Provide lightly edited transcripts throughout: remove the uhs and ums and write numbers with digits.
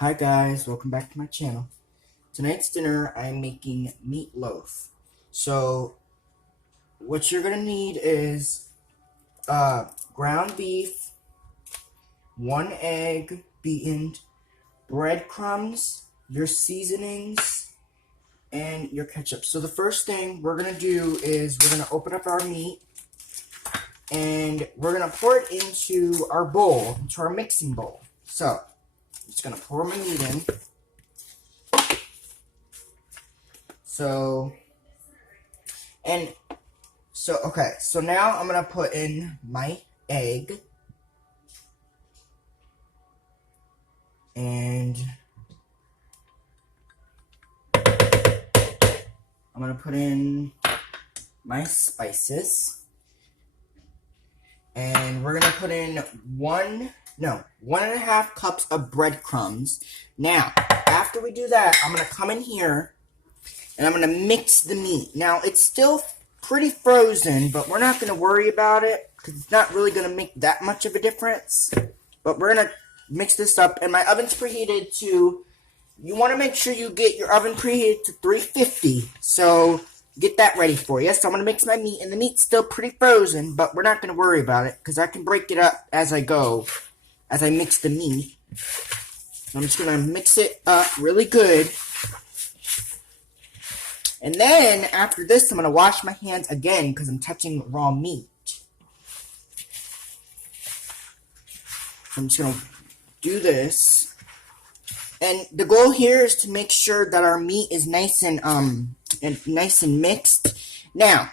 Hi guys, welcome back to my channel. Tonight's dinner, I'm making meatloaf. So, what you're gonna need is ground beef, 1 egg beaten, breadcrumbs, your seasonings, and your ketchup. So the first thing we're gonna do is we're gonna open up our meat and we're gonna pour it into our bowl, into our mixing bowl. So, I'm just gonna pour my meat in. So now I'm gonna put in my egg, and I'm gonna put in my spices, and we're gonna put in 1.5 cups of breadcrumbs. Now, after we do that, I'm gonna come in here and I'm gonna mix the meat. Now, it's still pretty frozen, but we're not gonna worry about it because it's not really gonna make that much of a difference. But we're gonna mix this up, and my oven's preheated to, you want to make sure you get your oven preheated to 350, so get that ready for you. So I'm gonna mix my meat, and the meat's still pretty frozen, but we're not gonna worry about it because I can break it up as I go, as I mix the meat. So I'm just gonna mix it up really good. And then, after this, I'm going to wash my hands again because I'm touching raw meat. So I'm just going to do this. And the goal here is to make sure that our meat is nice and mixed. Now,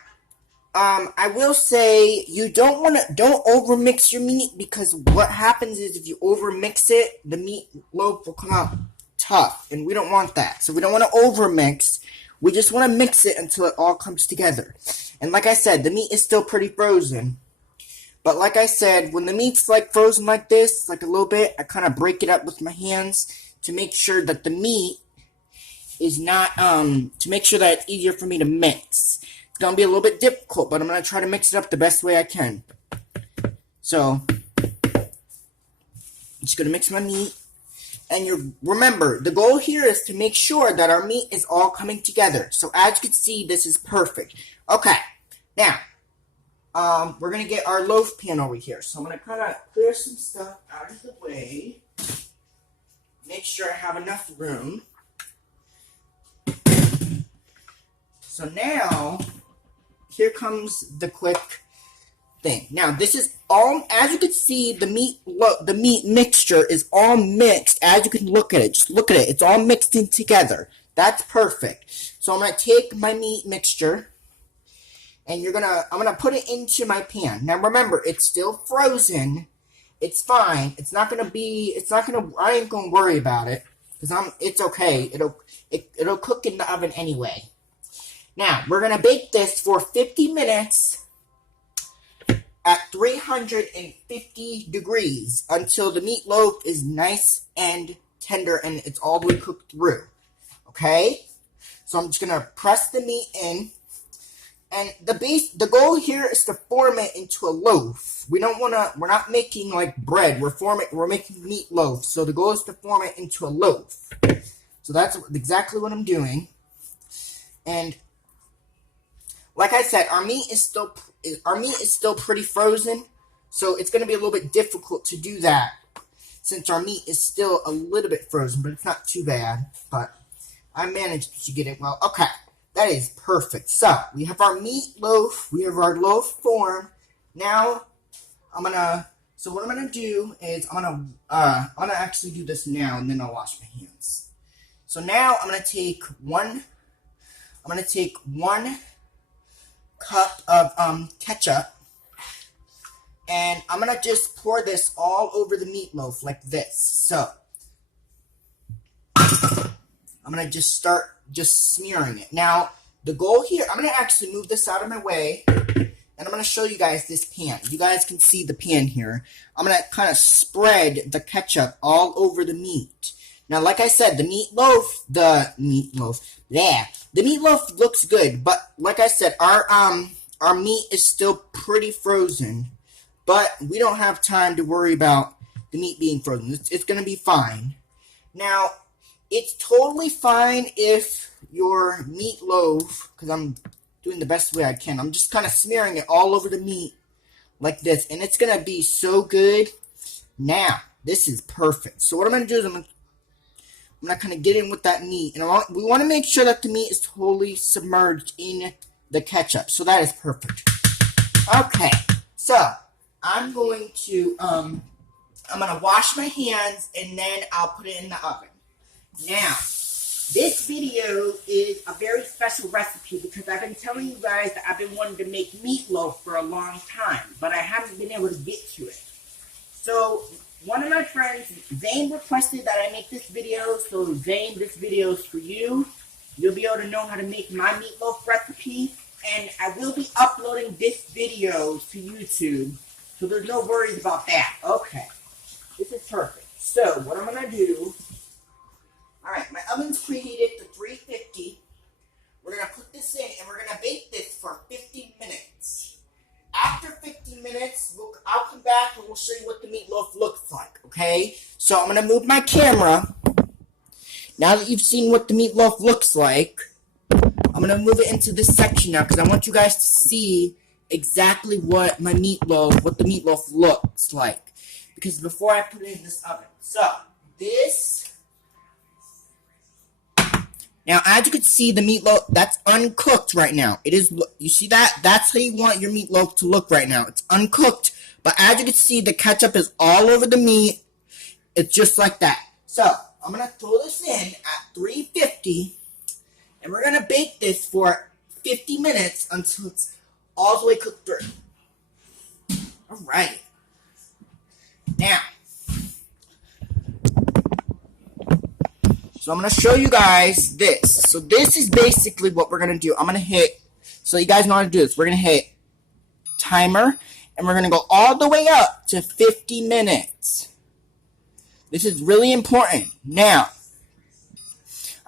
I will say you don't over mix your meat, because what happens is if you over mix it, the meatloaf will come out tough, and we don't want that. So we don't want to over mix. We just want to mix it until it all comes together. And like I said, the meat is still pretty frozen. But like I said, when the meat's like frozen like this, like a little bit, I kind of break it up with my hands to make sure that the meat is not, to make sure that it's easier for me to mix. It's going to be a little bit difficult, but I'm going to try to mix it up the best way I can. So, I'm just going to mix my meat. And remember, the goal here is to make sure that our meat is all coming together. So as you can see, this is perfect. Okay, now, we're going to get our loaf pan over here. So I'm going to kind of clear some stuff out of the way. Make sure I have enough room. So now, here comes the quick thing. Now, this is all, as you can see, the meat mixture is all mixed. As you can look at it, just look at it. It's all mixed in together. That's perfect. So I'm gonna take my meat mixture, and I'm gonna put it into my pan. Now remember, it's still frozen. It's fine. I ain't gonna worry about it because it's okay. It'll cook in the oven anyway. Now we're gonna bake this for 50 minutes. At 350 degrees until the meatloaf is nice and tender and it's all the way cooked through. Okay? So I'm just going to press the meat in. And the goal here is to form it into a loaf. We're not making like bread. We're making meatloaf. So the goal is to form it into a loaf. So that's exactly what I'm doing. And like I said, our meat is still pretty frozen, so it's going to be a little bit difficult to do that since our meat is still a little bit frozen, but it's not too bad. But I managed to get it well. Okay, that is perfect. So we have our meatloaf, we have our loaf form. Now what I'm gonna do is I'm gonna actually do this now, and then I'll wash my hands. So now I'm gonna take one cup of ketchup, and I'm gonna just pour this all over the meatloaf like this. So I'm gonna just start smearing it. Now the goal here, I'm gonna actually move this out of my way, and I'm gonna show you guys this pan. You guys can see the pan here. I'm gonna kind of spread the ketchup all over the meat. Now, like I said, the meatloaf looks good, but like I said, our meat is still pretty frozen, but we don't have time to worry about the meat being frozen. It's going to be fine. Now, it's totally fine if your meatloaf, because I'm doing the best way I can. I'm just kind of smearing it all over the meat like this, and it's going to be so good. Now, this is perfect. So what I'm going to do is I'm going to kind of get in with that meat, and we want to make sure that the meat is totally submerged in the ketchup. So that is perfect. Okay, so I'm going to wash my hands, and then I'll put it in the oven. Now, this video is a very special recipe because I've been telling you guys that I've been wanting to make meatloaf for a long time, but I haven't been able to get to it. So, one of my friends, Zane, requested that I make this video. So, Zane, this video is for you. You'll be able to know how to make my meatloaf recipe. And I will be uploading this video to YouTube. So, there's no worries about that. Okay. This is perfect. So, what I'm going to do... Alright, my oven's preheated to 350. We're going to put this in and we're going to bake this for 50 minutes. After 50 minutes, I'll come back and we'll show you what the meatloaf looks like, okay? So I'm going to move my camera. Now that you've seen what the meatloaf looks like, I'm going to move it into this section now because I want you guys to see exactly what the meatloaf looks like. Because before I put it in this oven. So, this... Now, as you can see, the meatloaf, that's uncooked right now. It is, you see that? That's how you want your meatloaf to look right now. It's uncooked, but as you can see, the ketchup is all over the meat. It's just like that. So, I'm going to throw this in at 350, and we're going to bake this for 50 minutes until it's all the way cooked through. Alright. Now, so I'm going to show you guys this. So this is basically what we're going to do. I'm going to hit, so you guys know how to do this. We're going to hit timer, and we're going to go all the way up to 50 minutes. This is really important. Now,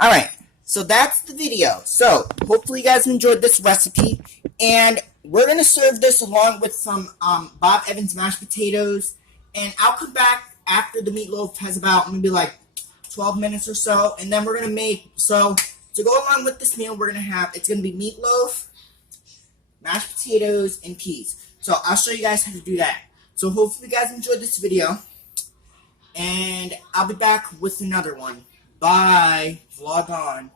alright, so that's the video. So, hopefully you guys enjoyed this recipe, and we're going to serve this along with some Bob Evans mashed potatoes, and I'll come back after the meatloaf has about maybe like 12 minutes or so, and then we're going to make, so to go along with this meal, we're going to have, it's going to be meatloaf, mashed potatoes, and peas. So I'll show you guys how to do that. So hopefully you guys enjoyed this video, and I'll be back with another one. Bye. Vlog on.